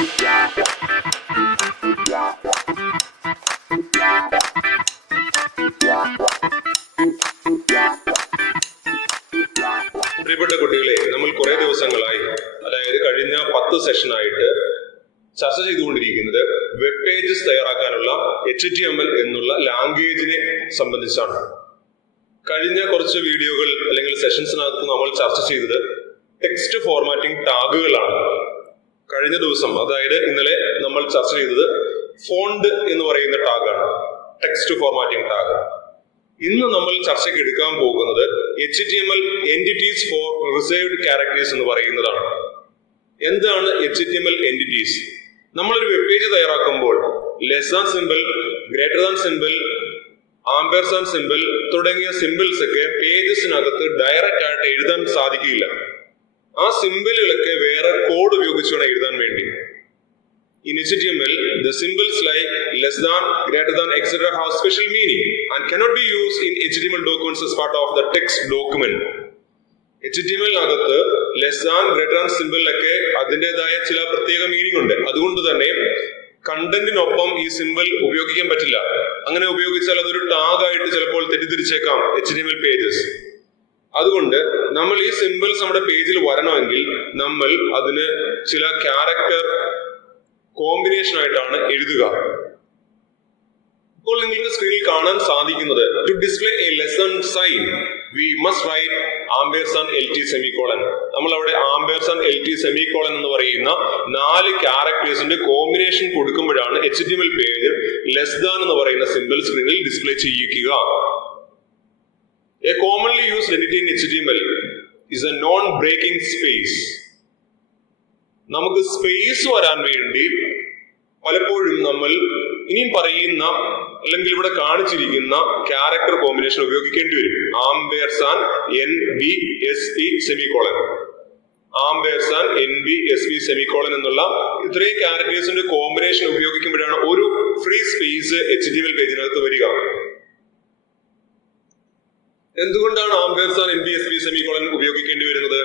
പ്രിയപ്പെട്ട കുട്ടികളെ, നമ്മൾ കുറെ ദിവസങ്ങളായി, അതായത് കഴിഞ്ഞ 10 സെഷനായിട്ട് ചർച്ച ചെയ്തുകൊണ്ടിരിക്കുന്നത് വെബ് പേജസ് തയ്യാറാക്കാനുള്ള HTML എന്നുള്ള ലാംഗ്വേജിനെ സംബന്ധിച്ചാണ്. കഴിഞ്ഞ കുറച്ച് വീഡിയോകൾ അല്ലെങ്കിൽ സെഷൻസിനകത്ത് നമ്മൾ ചർച്ച ചെയ്തത് ടെക്സ്റ്റ് ഫോർമാറ്റിംഗ് ടാഗുകളാണ്. കഴിഞ്ഞ ദിവസം, അതായത് ഇന്നലെ നമ്മൾ ചർച്ച ചെയ്തത് ഫോണ്ട് എന്ന് പറയുന്ന ടാഗാണ്, ടെക്സ്റ്റ് ഫോർമാറ്റിംഗ് ടാഗ്. ഇന്ന് നമ്മൾ ചർച്ചയ്ക്ക് എടുക്കാൻ പോകുന്നത് HTML entities for reserved characters എന്ന് പറയുന്നതാണ്. എന്താണ് HTML എൻറ്റിറ്റീസ്? നമ്മളൊരു വെബ് പേജ് തയ്യാറാക്കുമ്പോൾ less than symbol, greater than symbol, ampersand symbol തുടങ്ങിയ സിമ്പിൾസ് ഒക്കെ പേജസിനകത്ത് ഡയറക്റ്റ് ആയിട്ട് എഴുതാൻ സാധിക്കില്ല. ആ സിമ്പിളുകളൊക്കെ വേറെ കോഡ് ഉപയോഗിച്ച് വേണം എഴുതാൻ വേണ്ടി. In HTML, the symbols like less than, greater than, etc. have special meaning and cannot be used in HTML documents as part of the text document. HTML-നകത്ത് ലെസ് ദാൻ, ഗ്രേറ്റർ ദാൻ സിമ്പിളിനൊക്കെ അതിൻ്റെതായ ചില പ്രത്യേക meaning ഉണ്ട്. അതുകൊണ്ട് തന്നെ കണ്ടന്റിനൊപ്പം ഈ simple ഉപയോഗിക്കാൻ പറ്റില്ല. അങ്ങനെ ഉപയോഗിച്ചാൽ അതൊരു ടാഗായിട്ട് ചിലപ്പോൾ തെറ്റിദ്ധരിച്ചേക്കാം HTML പേജസ്. അതുകൊണ്ട് നമ്മൾ ഈ സിമ്പിൾസ് നമ്മുടെ പേജിൽ വരണമെങ്കിൽ നമ്മൾ അതിന് ചില ക്യാരക്ടർ കോമ്പിനേഷൻ ആയിട്ടാണ് എഴുതുക. ഇപ്പോൾ നിങ്ങൾക്ക് സ്ക്രീനിൽ കാണാൻ സാധിക്കുന്നത്, to display a less than sign we must write ampersand LT semicolon. നമ്മൾ അവിടെ ആംപേഴ്സാൻഡ് LT സെമിക്കോളൻ എന്ന് പറയുന്ന 4 ക്യാരക്ടേഴ്സിന്റെ കോമ്പിനേഷൻ കൊടുക്കുമ്പോഴാണ് HTML പേജ് ലെസ് ദാൻ എന്ന് പറയുന്ന സിമ്പിൾ സ്ക്രീനിൽ ഡിസ്പ്ലേ ചെയ്യിക്കുക. A commonly used entity in HTML is a non-breaking space. നമുക്ക് സ്പേസ് വരാൻ വേണ്ടി പലപ്പോഴും നമ്മൾ ഇനിയും പറയുന്ന അല്ലെങ്കിൽ ഇവിടെ കാണിച്ചിരിക്കുന്ന ക്യാരക്ടർ കോമ്പിനേഷൻ ഉപയോഗിക്കേണ്ടി വരും. ആംപേഴ്സാൻഡ് NBSP സെമിക്കോളൻ, ആംപേഴ്സാൻഡ് NBSP സെമിക്കോളൻ എന്നുള്ള ഇത്രയും ക്യാരക്ടേഴ്സിന്റെ കോമ്പിനേഷൻ ഉപയോഗിക്കുമ്പോഴാണ് ഒരു ഫ്രീ സ്പേസ് HTML പേജിനകത്ത് വരിക. എന്തുകൊണ്ടാണ് ആംപേഴ്സാൻഡ് NBSP സെമിക്കോളൻ ഉപയോഗിക്കേണ്ടി വരുന്നത്?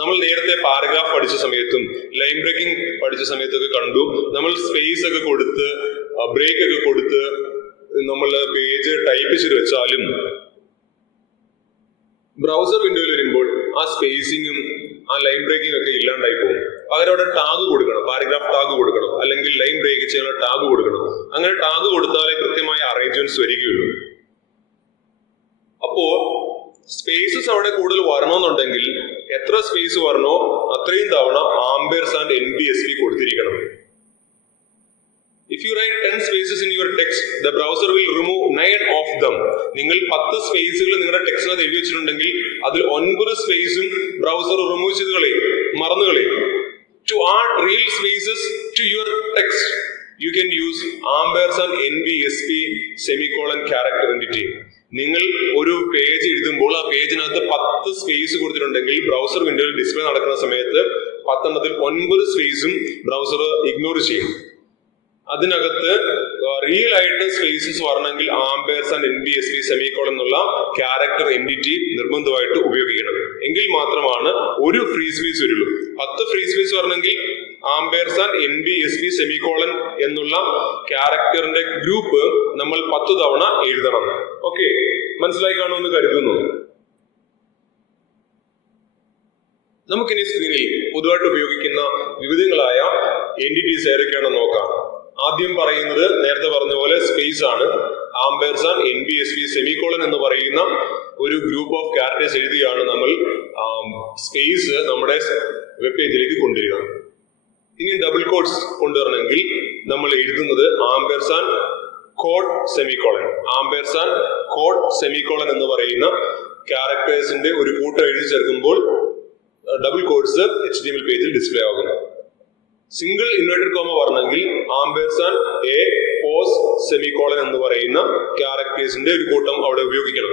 നമ്മൾ നേരത്തെ പാരഗ്രാഫ് പഠിച്ച സമയത്തും ലൈൻ ബ്രേക്കിംഗ് പഠിച്ച സമയത്തൊക്കെ കണ്ടു, നമ്മൾ സ്പേസ് ഒക്കെ കൊടുത്ത് ബ്രേക്ക് ഒക്കെ കൊടുത്ത് നമ്മൾ പേജ് ടൈപ്പ് ചെയ്ത് വെച്ചാലും ബ്രൗസർ വിൻഡോയിൽ വരുമ്പോൾ ആ സ്പേസിങ്ങും ആ ലൈൻ ബ്രേക്കിംഗ് ഒക്കെ ഇല്ലാണ്ടായി പോകും. പകരം അവിടെ ടാഗ് കൊടുക്കണം, പാരഗ്രാഫ് ടാഗ് കൊടുക്കണം, അല്ലെങ്കിൽ ലൈൻ ബ്രേക്ക് ചെയ്യാനുള്ള ടാഗ് കൊടുക്കണം. അങ്ങനെ ടാഗ് കൊടുത്താലേ കൃത്യമായ അറേഞ്ച്മെന്റ്സ് വരികയുള്ളൂ. അപ്പോ സ്പേസസ് അവിടെ കൂടുതൽ വരണമെന്നുണ്ടെങ്കിൽ എത്ര സ്പേസ് വരണോ അത്രയും തവണ ആംപേഴ്സാൻഡ് NBSP കൊടുത്തിരിക്കണം. If you write 10 spaces in your text, the browser will remove 9 of them. നിങ്ങൾ 10 സ്പേസുകൾ നിങ്ങളുടെ ടെക്സ്റ്റിനകത്ത് എഴുതി വെച്ചിട്ടുണ്ടെങ്കിൽ അതിൽ 9 സ്പേസും ബ്രൗസർ റിമൂവ് ചെയ്ത് കളയും, മറന്നു കളയും. To add real spaces to your text, you can use ആംപേഴ്സാൻഡ് NBSP semicolon character entity. നിങ്ങൾ ഒരു പേജ് എഴുതുമ്പോൾ ആ പേജിനകത്ത് 10 സ്പേസ് കൊടുത്തിട്ടുണ്ടെങ്കിൽ ബ്രൗസർ വിൻഡോയിൽ ഡിസ്പ്ലേ നടക്കുന്ന സമയത്ത് 10 എണ്ണത്തിൽ 9 സ്പേസും ബ്രൗസർ ഇഗ്നോർ ചെയ്യും. അതിനകത്ത് റിയൽ ആയിട്ട് സ്പേസസ് വരണമെങ്കിൽ ആംപേഴ്സാൻഡ് NBSP സെമിക്കോളൻ എന്നുള്ള ക്യാരക്ടർ എൻറ്റിറ്റി നിർബന്ധമായിട്ട് ഉപയോഗിക്കണം. എങ്കിൽ മാത്രമാണ് ഒരു ഫ്രീ സ്പേസ് വരുള്ളൂ. 10 ഫ്രീ സ്പേസ് വരണമെങ്കിൽ ആംപേഴ്സാൻഡ് NBSP സെമിക്കോളൻ എന്നുള്ള ക്യാരക്ടറിന്റെ ഗ്രൂപ്പ് നമ്മൾ 10 തവണ എഴുതണം. ഓക്കെ, മനസ്സിലായി കാണുമെന്ന് കരുതുന്നു. നമുക്കിനി സ്ക്രീനിൽ പൊതുവായിട്ട് ഉപയോഗിക്കുന്ന വിവിധങ്ങളായ എൻറ്റിറ്റീസ് ഏതൊക്കെയാണെന്ന് നോക്കാം. ആദ്യം പറയുന്നത് നേരത്തെ പറഞ്ഞ പോലെ സ്പേസ് ആണ്. ആംപേഴ്സാൻഡ് NBSP സെമിക്കോളൻ എന്ന് പറയുന്ന ഒരു ഗ്രൂപ്പ് ഓഫ് ക്യാരക്ടേഴ്സ് എഴുതിയാണ് നമ്മൾ സ്പേസ് നമ്മുടെ വെബ് പേജിലേക്ക് കൊണ്ടുവരിക. ഇനി ഡബിൾ കോഡ്സ് കൊണ്ടുവരണമെങ്കിൽ നമ്മൾ എഴുതുന്നത് ആംപേഴ്സാൻഡ് കോഡ് സെമിക്കോളൻ. ആംപേഴ്സാൻഡ് കോഡ് സെമിക്കോളൻ എന്ന് പറയുന്ന ക്യാരക്ടേഴ്സിന്റെ ഒരു കൂട്ടം എഴുതി ചേർക്കുമ്പോൾ ഡബിൾ കോഡ്സ് HTML പേജിൽ ഡിസ്പ്ലേ ആകുന്നു. സിംഗിൾ ഇൻവേർട്ടഡ് കോമ വരണമെങ്കിൽ ആംപേഴ്സാൻഡ് A പോസ് സെമിക്കോളൻ എന്ന് പറയുന്ന ക്യാരക്ടേഴ്സിന്റെ ഒരു കൂട്ടം അവിടെ ഉപയോഗിക്കണം.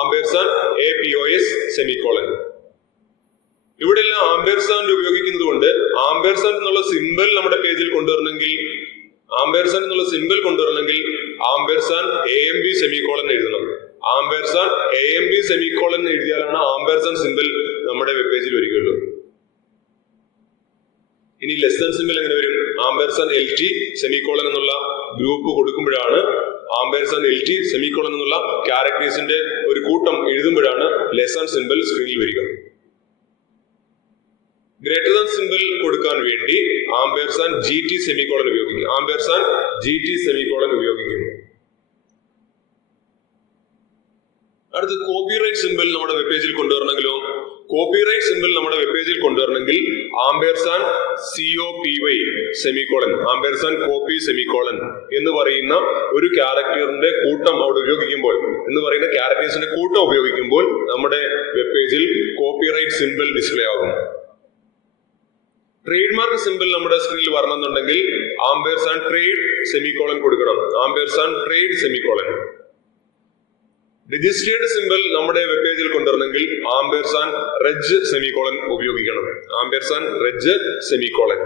ആംപേഴ്സാൻഡ് APOS സെമിക്കോളൻ. ഇവിടെ എല്ലാം ആംപേഴ്സാൻഡ് ഉപയോഗിക്കുന്നത് കൊണ്ട് ആംപേഴ്സാൻഡ് എന്നുള്ള സിമ്പിൾ നമ്മുടെ പേജിൽ കൊണ്ടുവരണമെങ്കിൽ ആംപേഴ്സാൻഡ് AMB സെമിക്കോളൻ എഴുതണം. ആംപേഴ്സാൻഡ് AMB സെമിക്കോളൻ എഴുതിയാലാണ് ആംപേഴ്സാൻഡ് സിമ്പിൾ നമ്മുടെ വെബ് പേജിൽ വരികയുള്ളൂ. ഇനി ലെസ് ദാൻ സിമ്പിൾ എങ്ങനെ വരും? ആംപേഴ്സാൻഡ് LT സെമിക്കോളൻ എന്നുള്ള ഗ്രൂപ്പ് കൊടുക്കുമ്പോഴാണ്, ആംപേഴ്സാൻഡ് LT സെമിക്കോളൻ എന്നുള്ള ക്യാരക്ടേഴ്സിന്റെ ഒരു കൂട്ടം എഴുതുമ്പോഴാണ് ലെസ് ദാൻ സിമ്പിൾ സ്ക്രീനിൽ വരിക. ഗ്രേറ്റർ ദാൻ സിമ്പിൾ കൊടുക്കാൻ വേണ്ടി ആംപേഴ്സാൻഡ് GT സെമിക്കോളൻ ഉപയോഗിക്കും. ആംപേഴ്സാൻഡ് GT സെമിക്കോളൻ ഉപയോഗിക്കുന്നു. അടുത്ത് കോപ്പിറൈറ്റ് സിമ്പിൾ നമ്മുടെ വെബ് പേജിൽ കൊണ്ടുവരണമെങ്കിലോ? കോപ്പിറൈറ്റ് സിമ്പിൾ നമ്മുടെ വെബ് പേജിൽ കൊണ്ടുവരണമെങ്കിൽ ആംപേഴ്സാൻഡ് COPY സെമിക്കോളൻ, ആംപേഴ്സാൻഡ് കോപ്പി സെമിക്കോളൻ എന്ന് പറയുന്ന ഒരു ക്യാരക്ടറിന്റെ കൂട്ടം അവിടെ ഉപയോഗിക്കുമ്പോൾ, നമ്മുടെ വെബ് പേജിൽ കോപ്പിറൈറ്റ് സിമ്പിൾ ഡിസ്പ്ലേ ആകും. ട്രേഡ് മാർക്ക് സിമ്പിൾ നമ്മുടെ സ്ക്രീനിൽ വരണമെന്നുണ്ടെങ്കിൽ ആംപേഴ്സാൻഡ് ട്രേഡ് സെമിക്കോളൻ കൊടുക്കണം. ആംപേഴ്സാൻഡ് ട്രേഡ് സെമിക്കോളൻ. രജിസ്റ്റേർഡ് സിമ്പിൾ നമ്മുടെ വെബ് പേജിൽ കൊണ്ടുവരണമെങ്കിൽ ആംപേഴ്സാൻഡ് റെജ് സെമിക്കോളൻ ഉപയോഗിക്കണം. ആംപേഴ്സാൻഡ് റെജ് സെമിക്കോളൻ.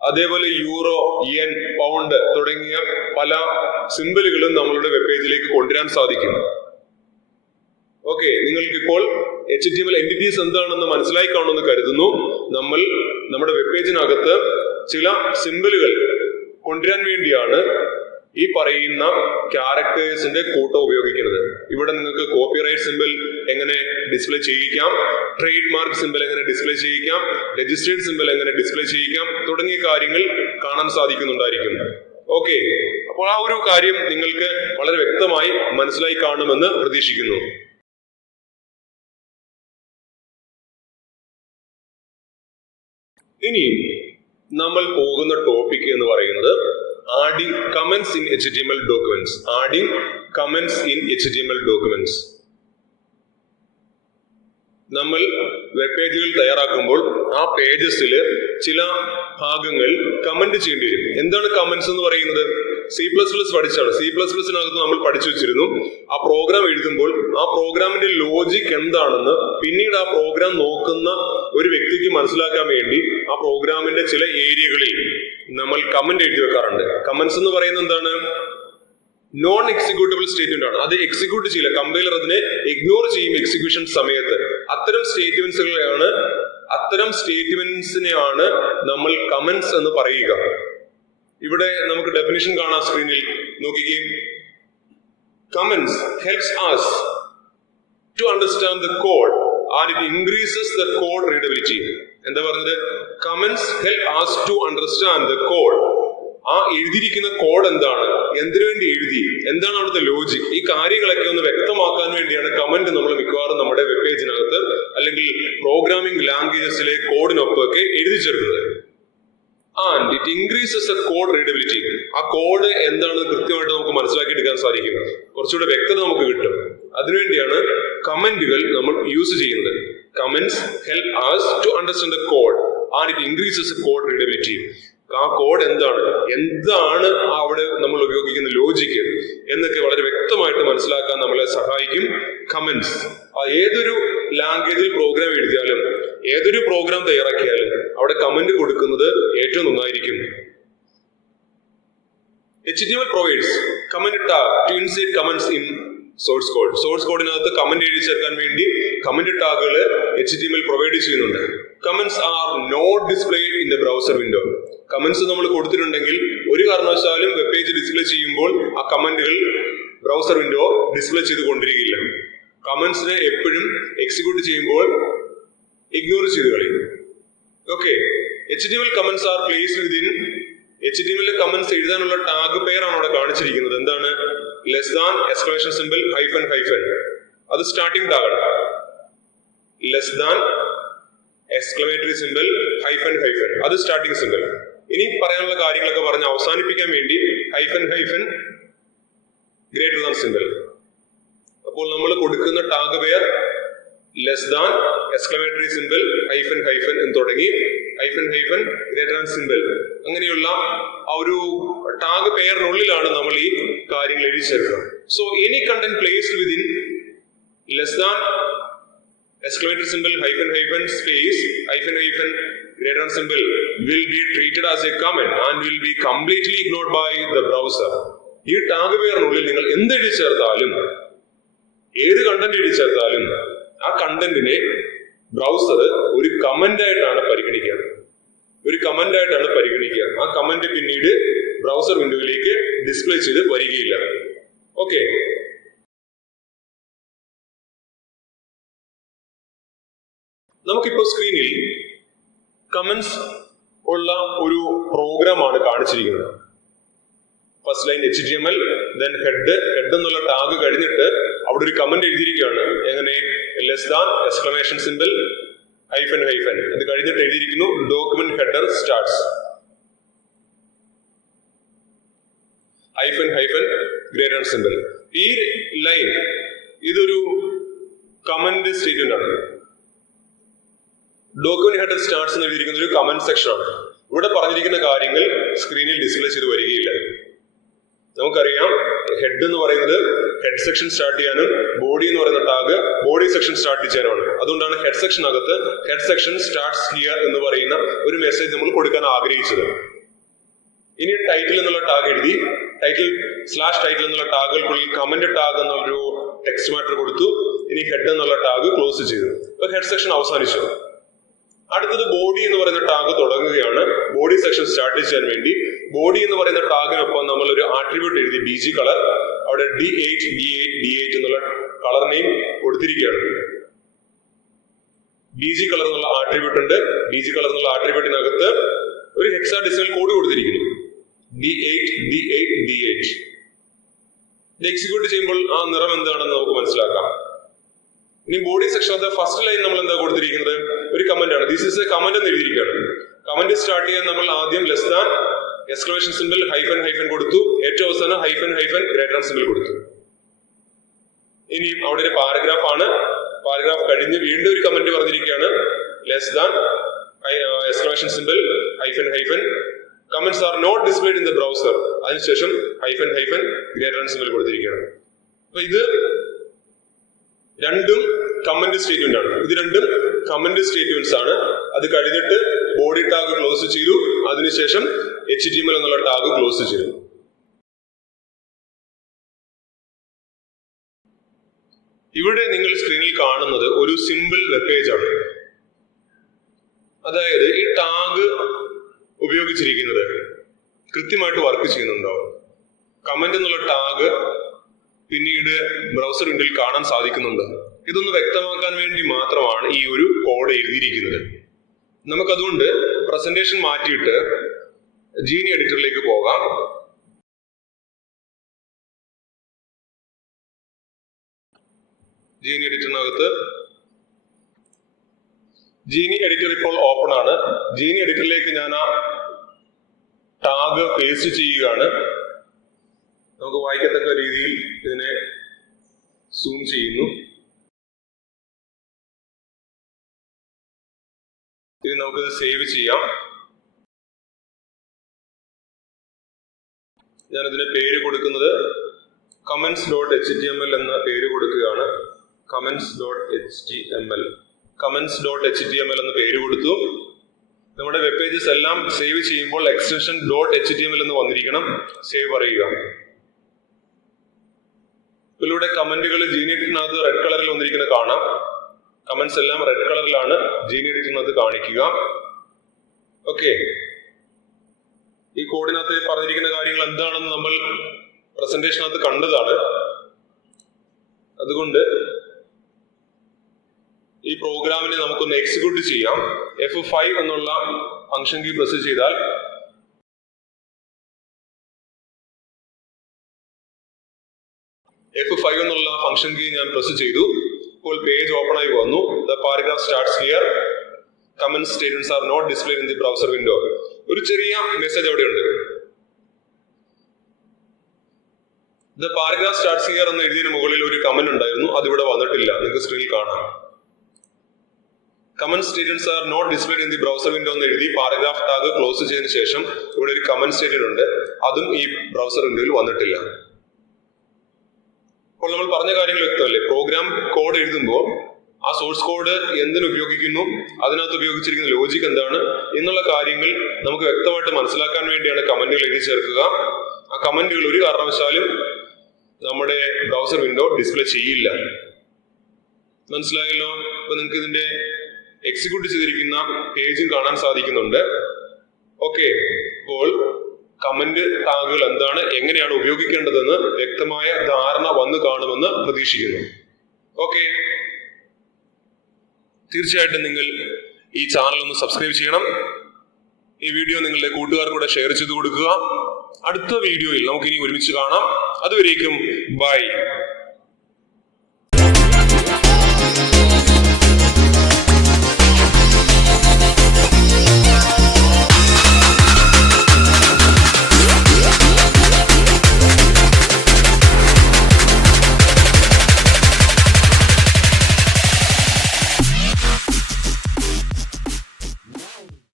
അതേപോലെ യൂറോ, യെൻ, പൗണ്ട് തുടങ്ങിയ പല സിമ്പിളുകളും നമ്മളുടെ വെബ് പേജിലേക്ക് കൊണ്ടുവരാൻ സാധിക്കും. ഓക്കെ, നിങ്ങൾക്കിപ്പോൾ HTML എൻറ്റിറ്റീസ് എന്താണെന്ന് മനസ്സിലായി കാണുമെന്ന് കരുതുന്നു. നമ്മൾ നമ്മുടെ വെബ് പേജിനകത്ത് ചില സിമ്പിളുകൾ കൊണ്ടുവരാൻ വേണ്ടിയാണ് ഈ പറയുന്ന ക്യാരക്ടേഴ്സിന്റെ കൂട്ടം ഉപയോഗിക്കുന്നത്. ഇവിടെ നിങ്ങൾക്ക് കോപ്പിറൈറ്റ് സിമ്പിൾ എങ്ങനെ ഡിസ്പ്ലേ ചെയ്യിക്കാം, ട്രേഡ് മാർക്ക് സിമ്പിൾ എങ്ങനെ ഡിസ്പ്ലേ ചെയ്യിക്കാം, രജിസ്റ്റേർഡ് സിമ്പിൾ എങ്ങനെ ഡിസ്പ്ലേ ചെയ്യിക്കാം തുടങ്ങിയ കാര്യങ്ങൾ കാണാൻ സാധിക്കുന്നുണ്ടായിരിക്കും. ഓക്കെ, അപ്പോൾ ആ ഒരു കാര്യം നിങ്ങൾക്ക് വളരെ വ്യക്തമായി മനസ്സിലായി കാണുമെന്ന് പ്രതീക്ഷിക്കുന്നു. ഇനി നമ്മൾ പോകുന്ന ടോപ്പിക് എന്ന് പറയുന്നത് adding comments in HTML documents. Adding comments in HTML documents. നമ്മൾ വെബ് പേജുകൾ തയ്യാറാക്കുമ്പോൾ ആ പേജസിൽ ചില ഭാഗങ്ങൾ കമന്റ് ചെയ്യേണ്ടി വരും. എന്താണ് കമന്റ്സ് എന്ന് പറയുന്നത്? C++ പഠിച്ചാണ്. C++നകത്ത് നമ്മൾ പഠിച്ചു വെച്ചിരുന്നു. ആ പ്രോഗ്രാം എഴുതുമ്പോൾ ആ പ്രോഗ്രാമിന്റെ ലോജിക് എന്താണെന്ന് പിന്നീട് ആ പ്രോഗ്രാം നോക്കുന്ന ഒരു വ്യക്തിക്ക് മനസ്സിലാക്കാൻ വേണ്ടി ആ പ്രോഗ്രാമിന്റെ ചില ഏരിയകളിൽ നമ്മൾ കമന്റ് എഴുതി വെക്കാറുണ്ട്. കമന്റ്സ് എന്ന് പറയുന്നത് എന്താണ്? നോൺ എക്സിക്യൂട്ടബിൾ സ്റ്റേറ്റ്മെന്റ് ആണ്. അത് എക്സിക്യൂട്ട് ചെയ്യില്ല, കമ്പൈലർ അതിനെ ഇഗ്നോർ ചെയ്യും എക്സിക്യൂഷൻ സമയത്ത്. അത്തരം സ്റ്റേറ്റ്മെന്റ്സിനെയാണ് നമ്മൾ കമന്റ്സ് എന്ന് പറയുക. ഇവിടെ നമുക്ക് ഡെഫിനിഷൻ കാണാം സ്ക്രീനിൽ, നോക്കിക്കേ. Comments helps us to understand the code and it increases the code readability. എന്താ പറഞ്ഞത്? Comments help us to understand the code. ആ എഴുതിയിരിക്കുന്ന കോഡ് എന്താണ്, എന്തിനു വേണ്ടി എഴുതി, എന്താണ് അവിടുത്തെ ലോജിക്, ഈ കാര്യങ്ങളൊക്കെ ഒന്ന് വ്യക്തമാക്കാൻ വേണ്ടിയാണ് കമന്റ് നമ്മൾ മിക്കവാറും നമ്മുടെ വെബ് പേജിനകത്ത് അല്ലെങ്കിൽ പ്രോഗ്രാമിംഗ് ലാംഗ്വേജസിലെ കോഡിനൊപ്പമൊക്കെ എഴുതി ചേർക്കുന്നത്. And it increases A code readability. ആ കോഡ് എന്താണെന്ന് കൃത്യമായിട്ട് നമുക്ക് മനസ്സിലാക്കി എടുക്കാൻ സാധിക്കും, കുറച്ചുകൂടെ വ്യക്തത നമുക്ക് കിട്ടും. അതിനുവേണ്ടിയാണ് കമന്റുകൾ നമ്മൾ യൂസ് ചെയ്യുന്നത്. Comments help us to understand the code and it increases the code readability. ആ കോഡ് എന്താണ് അവിടെ നമ്മൾ ഉപയോഗിക്കുന്ന ലോജിക്ക് എന്നൊക്കെ വളരെ വ്യക്തമായിട്ട് മനസ്സിലാക്കാൻ നമ്മളെ സഹായിക്കും കമന്റ്സ്. ഏതൊരു ലാംഗ്വേജിൽ പ്രോഗ്രാം എഴുതിയാലും ഏതൊരു പ്രോഗ്രാം തയ്യാറാക്കിയാലും അവിടെ കമന്റ് കൊടുക്കുന്നത് ഏറ്റവും നന്നായിരിക്കും. HTML provides comment tag to insert comments in source code. Source കോഡിനകത്ത് കമന്റ് എഴുതി ചേർക്കാൻ വേണ്ടി കമന്റ് ടാഗുകൾ HTML പ്രൊവൈഡ് ചെയ്യുന്നുണ്ട്. Comments are not displayed in the browser window. Comments നമ്മൾ കൊടുത്തിട്ടുണ്ടെങ്കിൽ ഒരു കാരണവശാലും വെബ് പേജ് ഡിസ്പ്ലേ ചെയ്യുമ്പോൾ ആ കമന്റുകൾ ബ്രൗസർ വിൻഡോ ഡിസ്പ്ലേ ചെയ്ത് കൊണ്ടിരിക്കില്ല. കമന്റ്സിനെ എപ്പോഴും എക്സിക്യൂട്ട് ചെയ്യുമ്പോൾ ഇഗ്നോർ ചെയ്ത് കളയും. Okay, HTML comments are placed within. HTML comments എഴുതാനുള്ള ടാഗ് പേരാണ് അവിടെ കാണിച്ചിരിക്കുന്നത്. എന്താണ്? Less than, exclamation symbol, hyphen hyphen. അത് സ്റ്റാർട്ടിംഗ് ടാഗാണ്. Less than, exclamatory symbol, hyphen hyphen, അത് സ്റ്റാർട്ടിംഗ് സിമ്പിൾ. ഇനി പറയാനുള്ള കാര്യങ്ങളൊക്കെ പറഞ്ഞ് അവസാനിപ്പിക്കാൻ വേണ്ടി hyphen hyphen, greater than symbol. അപ്പോൾ നമ്മൾ കൊടുക്കുന്ന ടാഗ് പേർ less than, exclamatory symbol, hyphen hyphen എന്ന് തുടങ്ങി hyphen hyphen, greater than symbol, അങ്ങനെയുള്ള ആ ഒരു ടാഗ് പേരിനുള്ളിലാണ് നമ്മൾ ഈ കാര്യങ്ങൾ എഴുതി ചേർക്കുക. So any content placed within less than, exclamatory symbol, hyphen hyphen, space, hyphen hyphen, greater than symbol will be treated as a comment and will be completely ignored by the browser. ഈ tag പേരിനുള്ളിൽ നിങ്ങൾ എന്ത് എഴുതി ചേർത്താലും, ഏത് content എഴുതി ചേർത്താലും ആ കണ്ടന്റിനെ browser ഒരു കമന്റ് ആയിട്ടാണ് പരിഗണിക്കുക. ഒരു കമന്റ് ആയിട്ടാണ് പരിഗണിക്കുക. ആ കമന്റ് പിന്നീട് ബ്രൗസർ വിൻഡോയിലേക്ക് ഡിസ്പ്ലേ ചെയ്ത് വരികയില്ല. ഓക്കെ, നമുക്കിപ്പോ സ്ക്രീനിൽ കമന്റ്സ് ഉള്ള ഒരു പ്രോഗ്രാമാണ് കാണിച്ചിരിക്കുന്നത്. First line HTML, then head എന്നുള്ള ടാഗ് കഴിഞ്ഞിട്ട് അവിടെ ഒരു കമന്റ് എഴുതിയിരിക്കുകയാണ്. എങ്ങനെ? Less than, exclamation symbol, hyphen hyphen. അത് കഴിഞ്ഞിട്ട് എഴുതിയിരിക്കുന്നു document header starts, hyphen hyphen greater simple. ഈ ലൈൻ ഇതൊരു കമന്റ് സ്റ്റേറ്റ്മെന്റ് ആണ്. ഡോക്യുമെന്റ് ഹെഡർ സ്റ്റാർട്ട്സ് എന്ന് എഴുതിയിരിക്കുന്ന ഒരു കമന്റ് സെക്ഷൻ ആണ്. ഇവിടെ പറഞ്ഞിരിക്കുന്ന കാര്യങ്ങൾ സ്ക്രീനിൽ ഡിസ്പ്ലേ ചെയ്ത് വരികയില്ല. നമുക്കറിയാം, ഹെഡ് എന്ന് പറയുന്നത് ഹെഡ് സെക്ഷൻ സ്റ്റാർട്ട് ചെയ്യാനും ബോഡി എന്ന് പറയുന്ന ടാഗ് ബോഡി സെക്ഷൻ സ്റ്റാർട്ട് ചെയ്യാനുമാണ്. അതുകൊണ്ടാണ് ഹെഡ് സെക്ഷനകത്ത് ഹെഡ് സെക്ഷൻ സ്റ്റാർട്ട്സ് ഹിയർ എന്ന് പറയുന്ന ഒരു മെസ്സേജ് നമ്മൾ കൊടുക്കാൻ ആഗ്രഹിച്ചത്. ഇനി ടൈറ്റിൽ എന്നുള്ള ടാഗ് എഴുതി, ടൈറ്റിൽ എന്നുള്ള ടാഗുകൾക്കുള്ളിൽ കമന്റ് ടാഗ് എന്നുള്ളൊരു ടെക്സ്റ്റ് മാറ്റർ കൊടുത്തു. ഇനി ഹെഡ് എന്നുള്ള ടാഗ് ക്ലോസ് ചെയ്തു. ഇപ്പൊ ഹെഡ് സെക്ഷൻ അവസാനിച്ചു. അടുത്തത് ബോഡി എന്ന് പറയുന്ന ടാഗ് തുടങ്ങുകയാണ്. ബോഡി സെക്ഷൻ സ്റ്റാർട്ട് ചെയ്യാൻ വേണ്ടി ബോഡി എന്ന് പറയുന്ന ടാഗിനൊപ്പം നമ്മൾ ഒരു ആട്രിബ്യൂട്ട് എഴുതി, BG കളർ. അവിടെ D8 എന്നുള്ള കളർ നെയിം കൊടുത്തിരിക്കുകയാണ്. BG കളർ എന്നുള്ള ആട്രിബ്യൂട്ട് ഉണ്ട്. BG കളർ എന്നുള്ള ആട്രിബ്യൂട്ടിനകത്ത് ഒരു ഹെക്സാഡെസിമൽ കോഡ് കൊടുത്തിരിക്കുന്നു, D8. ഇത് എക്സിക്യൂട്ട് ചെയ്യുമ്പോൾ ആ നിറം എന്താണെന്ന് നമുക്ക് മനസ്സിലാക്കാം. ഇനി ബോഡി സെക്ഷനകത്ത് ഫസ്റ്റ് ലൈൻ നമ്മൾ എന്താ കൊടുത്തിരിക്കുന്നത്? ഒരു കമന്റ് ആണ്. ദിസ് ഈസ് എ കമന്റ് എന്ന് എഴുതിയിരിക്കുകയാണ്. കമന്റ് സ്റ്റാർട്ട് ചെയ്യാൻ നമ്മൾ ആദ്യം less than, exclamation symbol, hyphen hyphen കൊടുത്തു. ഏറ്റവും അവസാനം ഹൈഫൻ ഹൈഫൻ ഗ്രേറ്റർ സിമ്പിൾ കൊടുത്തു. ഇനി അവിടെ ഒരു പാരഗ്രാഫ് ആണ്. പാരഗ്രാഫ് കഴിഞ്ഞ് വീണ്ടും ഒരു കമന്റ് പറഞ്ഞിരിക്കുകയാണ്, less than, exclamation symbol, hyphen hyphen, comments are not displayed in the browser. അതിനുശേഷം ഹൈഫൻ ഹൈഫൻ ഗ്രേറ്റർ സിമ്പിൾ കൊടുത്തിരിക്കുകയാണ്. അപ്പൊ ഇത് രണ്ടും കമന്റ് സ്റ്റേറ്റ്മെന്റ് ആണ്. ഇത് രണ്ടും കമന്റ് സ്റ്റേറ്റ്മെന്റ്സ് ആണ്. അത് കഴിഞ്ഞിട്ട് ബോഡി ടാഗ് ക്ലോസ് ചെയ്തു. അതിനുശേഷം HTML എന്നുള്ള ടാഗ് ക്ലോസ് ചെയ്തു. ഇവിടെ നിങ്ങൾ സ്ക്രീനിൽ കാണുന്നത് ഒരു സിമ്പിൾ വെബ് പേജ് ആണ്. അതായത് ഈ ടാഗ് ഉപയോഗിച്ചിരിക്കുന്നത് കൃത്യമായിട്ട് വർക്ക് ചെയ്യുന്നുണ്ടോ? കമന്റ് എന്നുള്ള ടാഗ് പിന്നീട് ബ്രൗസർ വിൻഡോയിൽ കാണാൻ സാധിക്കുന്നുണ്ട്. ഇതൊന്ന് വ്യക്തമാക്കാൻ വേണ്ടി മാത്രമാണ് ഈ ഒരു കോഡ് എഴുതിയിരിക്കുന്നത്. നമുക്കതുകൊണ്ട് പ്രസന്റേഷൻ മാറ്റിയിട്ട് ജീനി എഡിറ്ററിലേക്ക് പോകാം. ജീനി എഡിറ്ററിനകത്ത് ജീനി എഡിറ്റർ ഇപ്പോൾ ഓപ്പൺ ആണ്. ജീനി എഡിറ്ററിലേക്ക് ഞാൻ ആ ടാഗ് പേസ്റ്റ് ചെയ്യുകയാണ്. നമുക്ക് വായിക്കത്തക്ക രീതിയിൽ ഇതിനെ സൂം ചെയ്യുന്നു. ഇനി നമുക്കിത് സേവ് ചെയ്യാം. ഞാനിതിന് പേര് കൊടുക്കുന്നത് comments.html എന്ന പേര് കൊടുക്കുകയാണ്. comments.html എന്ന പേര് കൊടുത്തു. നമ്മുടെ വെബ് പേജസ് എല്ലാം സേവ് ചെയ്യുമ്പോൾ എക്സ്റ്റൻഷൻ .html എന്ന് വന്നിരിക്കണം. സേവ് പറയുക. ഇതിലൂടെ കമന്റുകൾ ജീനി എഡിറ്ററിനകത്ത് റെഡ് കളറിൽ വന്നിരിക്കുന്നത് കാണാം. കമന്റ്സ് എല്ലാം റെഡ് കളറിലാണ് ജീനി എഡിറ്ററിനകത്ത് കാണിക്കുക. ഓക്കെ, ഈ കോഡിനകത്ത് പറഞ്ഞിരിക്കുന്ന കാര്യങ്ങൾ എന്താണെന്ന് നമ്മൾ പ്രസന്റേഷനകത്ത് കണ്ടതാണ്. അതുകൊണ്ട് ഈ പ്രോഗ്രാമിനെ നമുക്കൊന്ന് എക്സിക്യൂട്ട് ചെയ്യാം. F5 എന്നുള്ള ഫംഗ്ഷൻ കീ പ്രസ് ചെയ്താൽ F5 എന്നുള്ള ഫംഗ്ഷൻ കീ ഞാൻ പ്രസ് ചെയ്തു. ഇപ്പോൾ പേജ് ഓപ്പൺ ആയി വന്നു. The paragraph starts here, comment statements are not displayed in the browser window. ഒരു ചെറിയ മെസ്സേജ് അവിടെ ഉണ്ട്. ദ പാരഗ്രാഫ് സ്റ്റാർട്ട്സ് ഹിയർ എന്ന് എഴുതിയതിന് മുകളിൽ ഒരു കമന്റ് ഉണ്ടായിരുന്നു. അതിവിടെ വന്നിട്ടില്ല. നിങ്ങൾക്ക് സ്ക്രീനിൽ കാണാം. Comment statements are not displayed in the browser window എന്ന് എഴുതി പാരഗ്രാഫ് ടാഗ് ക്ലോസ് ചെയ്തതിനു ശേഷം ഇവിടെ ഒരു കമന്റ് സ്റ്റേറ്റ്മെന്റ് ഉണ്ട്. അതും ഈ ബ്രൗസർ വിൻഡോയിൽ വന്നിട്ടില്ല. അപ്പോൾ നമ്മൾ പറഞ്ഞ കാര്യങ്ങൾ വ്യക്തമല്ലേ? പ്രോഗ്രാം കോഡ് എഴുതുമ്പോൾ ആ സോഴ്സ് കോഡ് എന്തിനു ഉപയോഗിക്കുന്നു, അതിനകത്ത് ഉപയോഗിച്ചിരിക്കുന്ന ലോജിക് എന്താണ് എന്നുള്ള കാര്യങ്ങൾ നമുക്ക് വ്യക്തമായിട്ട് മനസ്സിലാക്കാൻ വേണ്ടിയാണ് കമന്റുകൾ എഴുതി ചേർക്കുക. ആ കമന്റുകൾ ഒരു കാരണവശാലും നമ്മുടെ ബ്രൗസർ വിൻഡോ ഡിസ്പ്ലേ ചെയ്യില്ല. മനസ്സിലായല്ലോ? അപ്പൊ നിങ്ങൾക്ക് ഇതിന്റെ എക്സിക്യൂട്ട് ചെയ്തിരിക്കുന്ന പേജും കാണാൻ സാധിക്കുന്നുണ്ട്. കമന്റ് ടാഗുകൾ എന്താണ്, എങ്ങനെയാണ് ഉപയോഗിക്കേണ്ടതെന്ന് വ്യക്തമായ ധാരണ വന്നു കാണുമെന്ന് പ്രതീക്ഷിക്കുന്നു. ഓക്കെ, തീർച്ചയായിട്ടും നിങ്ങൾ ഈ ചാനൽ ഒന്ന് സബ്സ്ക്രൈബ് ചെയ്യണം. ഈ വീഡിയോ നിങ്ങളുടെ കൂട്ടുകാർക്കൂടെ ഷെയർ ചെയ്ത് കൊടുക്കുക. അടുത്ത വീഡിയോയിൽ നമുക്കിനി ഒരുമിച്ച് കാണാം. അതുവരേക്കും ബൈ.